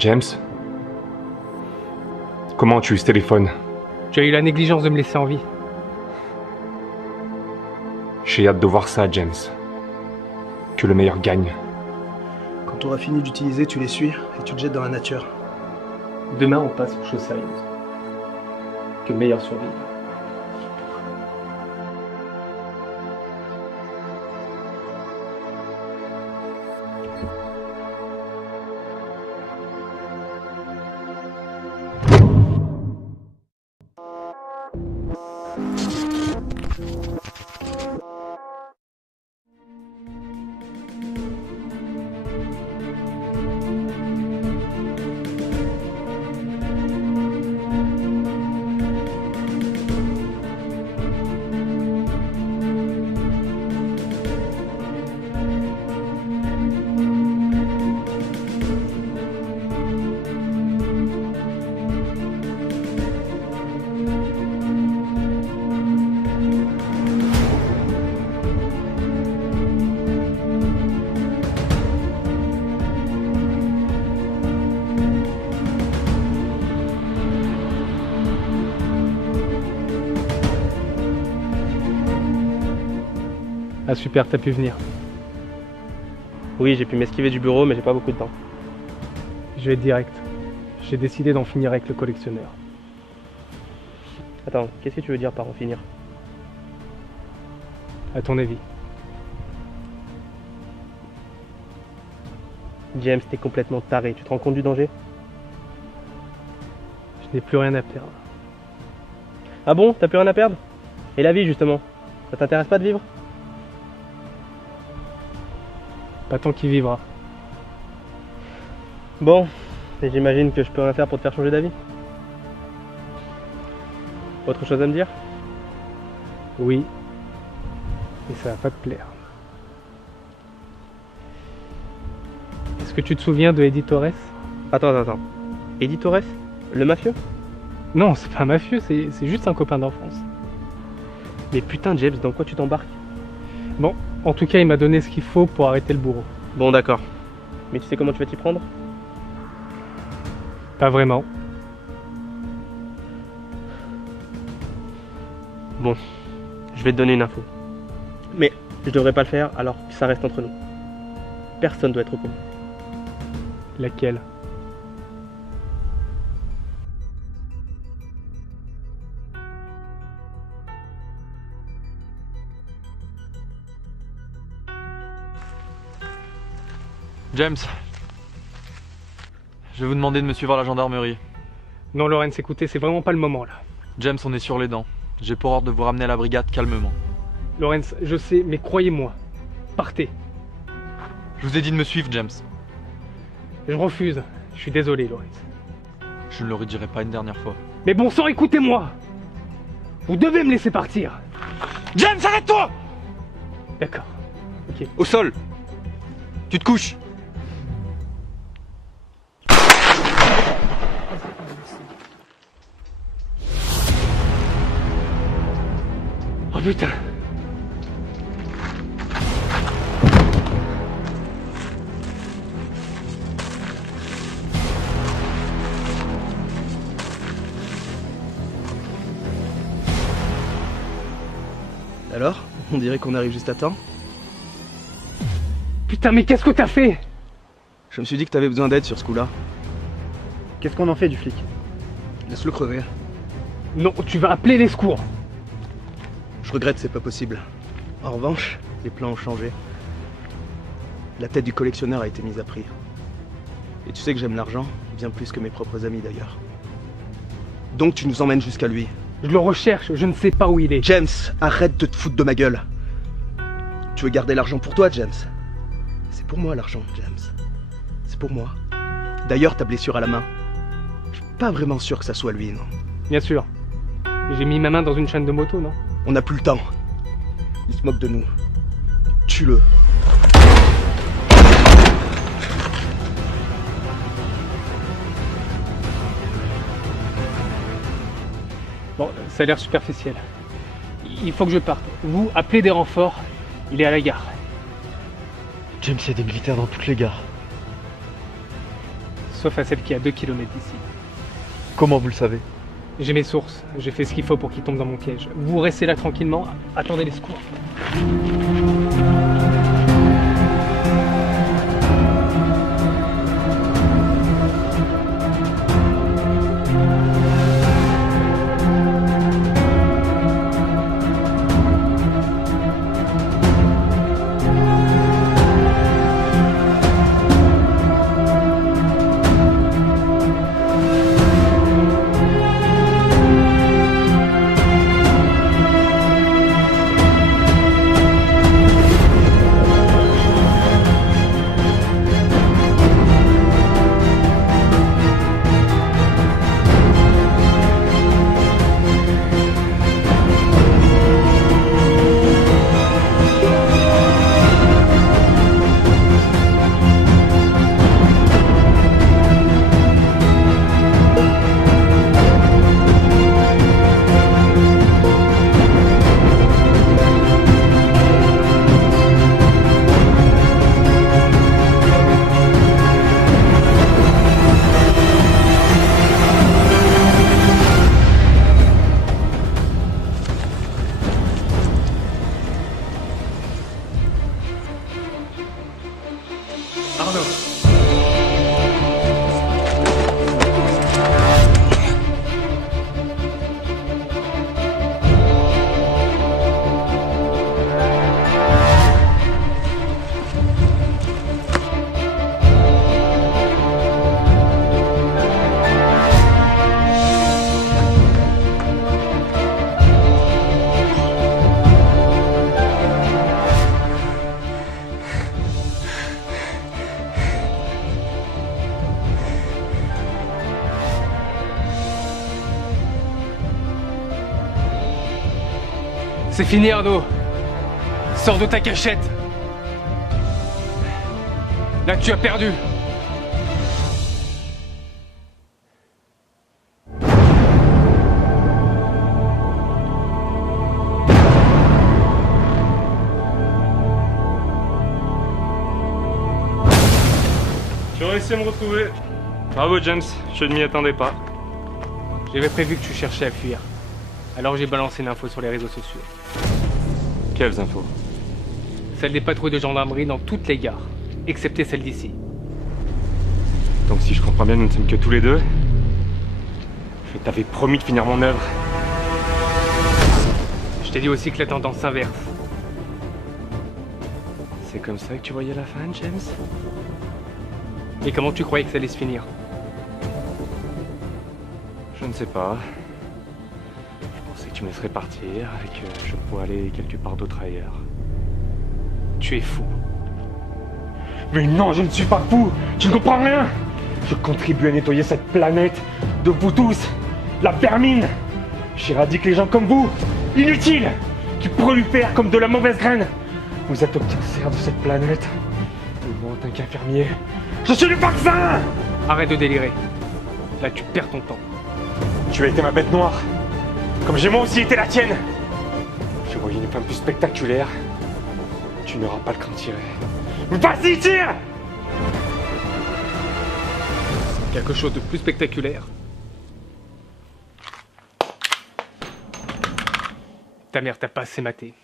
James? Comment as-tu eu ce téléphone? Tu as eu la négligence de me laisser en vie. J'ai hâte de voir ça, James. Que le meilleur gagne. Quand tu auras fini d'utiliser, tu les suis et tu te jettes dans la nature. Demain, on passe aux choses sérieuses. Que le meilleur survive. Ah super, t'as pu venir. Oui, j'ai pu m'esquiver du bureau, mais j'ai pas beaucoup de temps. Je vais être direct. J'ai décidé d'en finir avec le collectionneur. Attends, qu'est-ce que tu veux dire par en finir? À ton avis? James, t'es complètement taré, tu te rends compte du danger? Je n'ai plus rien à perdre. Ah bon? T'as plus rien à perdre? Et la vie, justement? Ça t'intéresse pas de vivre? Pas tant qu'il vivra. Bon, et j'imagine que je peux rien faire pour te faire changer d'avis? Autre chose à me dire? Oui. Et ça va pas te plaire. Est-ce que tu te souviens de Eddie Torres? Attends. Eddie Torres? Le mafieux? Non, c'est pas un mafieux, c'est juste un copain d'enfance. Mais putain, James, dans quoi tu t'embarques? Bon, en tout cas, il m'a donné ce qu'il faut pour arrêter le bourreau. Bon, d'accord. Mais tu sais comment tu vas t'y prendre? Pas vraiment. Bon, je vais te donner une info. Mais je devrais pas le faire, alors ça reste entre nous. Personne doit être au courant. Laquelle? James, je vais vous demander de me suivre à la gendarmerie. Non, Lawrence, écoutez, c'est vraiment pas le moment là. James, on est sur les dents. J'ai pour ordre de vous ramener à la brigade calmement. Lawrence, je sais, mais croyez-moi. Partez. Je vous ai dit de me suivre, James. Je refuse. Je suis désolé, Lawrence. Je ne le redirai pas une dernière fois. Mais bon sang, écoutez-moi. Vous devez me laisser partir. James, arrête-toi! D'accord. Ok. Au sol! Tu te couches! Oh putain. Alors, on dirait qu'on arrive juste à temps. Putain, mais qu'est-ce que t'as fait? Je me suis dit que t'avais besoin d'aide sur ce coup-là. Qu'est-ce qu'on en fait du flic? Laisse-le crever. Non, tu vas appeler les secours. Je regrette, c'est pas possible. En revanche, les plans ont changé. La tête du collectionneur a été mise à prix. Et tu sais que j'aime l'argent, bien plus que mes propres amis d'ailleurs. Donc tu nous emmènes jusqu'à lui. Je le recherche, je ne sais pas où il est. James, arrête de te foutre de ma gueule. Tu veux garder l'argent pour toi, James? C'est pour moi l'argent, James. C'est pour moi. D'ailleurs, ta blessure à la main. Je suis pas vraiment sûr que ça soit lui, non? Bien sûr. J'ai mis ma main dans une chaîne de moto, non? On n'a plus le temps. Il se moque de nous. Tue-le. Bon, ça a l'air superficiel. Il faut que je parte. Vous, appelez des renforts. Il est à la gare. James, il y a des militaires dans toutes les gares. sauf à celle qui est à 2 km d'ici. Comment vous le savez? J'ai mes sources, j'ai fait ce qu'il faut pour qu'ils tombent dans mon piège. Vous restez là tranquillement, attendez les secours. C'est fini Arnaud. Sors de ta cachette. Là tu as perdu. Tu as réussi à me retrouver. Bravo James, je ne m'y attendais pas. J'avais prévu que tu cherchais à fuir. Alors j'ai balancé une info sur les réseaux sociaux. Quelles infos? Celle des patrouilles de gendarmerie dans toutes les gares, excepté celle d'ici. Donc si je comprends bien, nous ne sommes que tous les deux. Je t'avais promis de finir mon œuvre. Je t'ai dit aussi que la tendance s'inverse. C'est comme ça que tu voyais la fin, James? Et comment tu croyais que ça allait se finir? Je ne sais pas. Je pensais que tu me laisserais partir et que je pourrais aller quelque part d'autre ailleurs. Tu es fou. Mais non, je ne suis pas fou. Tu ne comprends rien. Je contribue à nettoyer cette planète de vous tous. La vermine. J'éradique les gens comme vous. Inutiles. Qui prolifèrent comme de la mauvaise graine. Vous êtes au cancer de cette planète. Et moi, en tant qu'infirmier, je suis le vaccin. Arrête de délirer. Là tu perds ton temps. Tu as été ma bête noire. Comme j'ai moi aussi été la tienne. Je voyais une femme plus spectaculaire. Tu n'auras pas le cran tiré. Vas-y, tire! Quelque chose de plus spectaculaire. Ta mère t'a pas assez maté.